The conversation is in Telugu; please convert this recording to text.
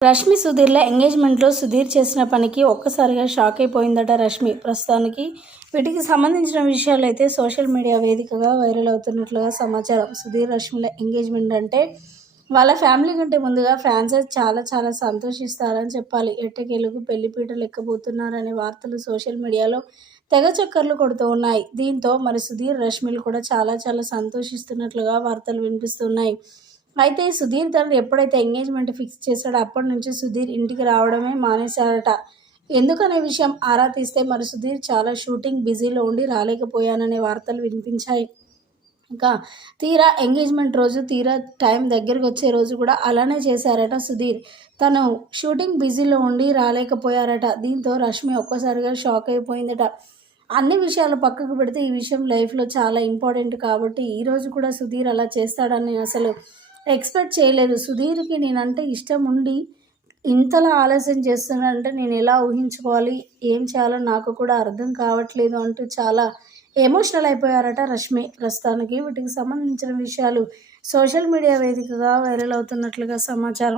రష్మి సుధీర్ల ఎంగేజ్మెంట్లో సుధీర్ చేసిన పనికి ఒక్కసారిగా షాక్ అయిపోయిందట రష్మి. ప్రస్తుతానికి వీటికి సంబంధించిన విషయాలు అయితే సోషల్ మీడియా వేదికగా వైరల్ అవుతున్నట్లుగా సమాచారం. సుధీర్ రష్మిల ఎంగేజ్మెంట్ అంటే వాళ్ళ ఫ్యామిలీ కంటే ముందుగా ఫ్యాన్స్ చాలా చాలా సంతోషిస్తారని చెప్పాలి. ఎట్టకేలకు పెళ్ళిపీటలు ఎక్కబోతున్నారనే వార్తలు సోషల్ మీడియాలో తెగ చక్కర్లు కొడుతూ ఉన్నాయి. దీంతో మరి సుధీర్ రష్మిలు కూడా చాలా చాలా సంతోషిస్తున్నట్లుగా వార్తలు వినిపిస్తున్నాయి. అయితే సుధీర్ తండ్రి ఎప్పుడైతే ఎంగేజ్మెంట్ ఫిక్స్ చేశాడో అప్పటి నుంచి సుధీర్ ఇంటికి రావడమే మానేశారట. ఎందుకనే విషయం ఆరా తీస్తే మరి సుధీర్ చాలా షూటింగ్ బిజీలో ఉండి రాలేకపోయాననే వార్తలు వినిపించాయి. ఇంకా తీరా ఎంగేజ్మెంట్ రోజు తీరా టైం దగ్గరకు వచ్చే రోజు కూడా అలానే చేశారట సుధీర్. తను షూటింగ్ బిజీలో ఉండి రాలేకపోయారట. దీంతో రష్మి ఒక్కసారిగా షాక్ అయిపోయిందట. అన్ని విషయాలు పక్కకు పెడితే ఈ విషయం లైఫ్లో చాలా ఇంపార్టెంట్ కాబట్టి ఈరోజు కూడా సుధీర్ అలా చేస్తాడని అసలు ఎక్స్పెక్ట్ చేయలేదు. సుధీర్కి నేనంటే ఇష్టం ఉండి ఇంతలా ఆలస్యం చేస్తున్నాడంటే నేను ఎలా ఊహించుకోవాలి? ఏం చేయాలో నాకు కూడా అర్థం కావట్లేదు అంటూ చాలా ఎమోషనల్ అయిపోయారట రష్మి. ప్రస్తుతానికి వీటికి సంబంధించిన విషయాలు సోషల్ మీడియా వేదికగా వైరల్ అవుతున్నట్లుగా సమాచారం.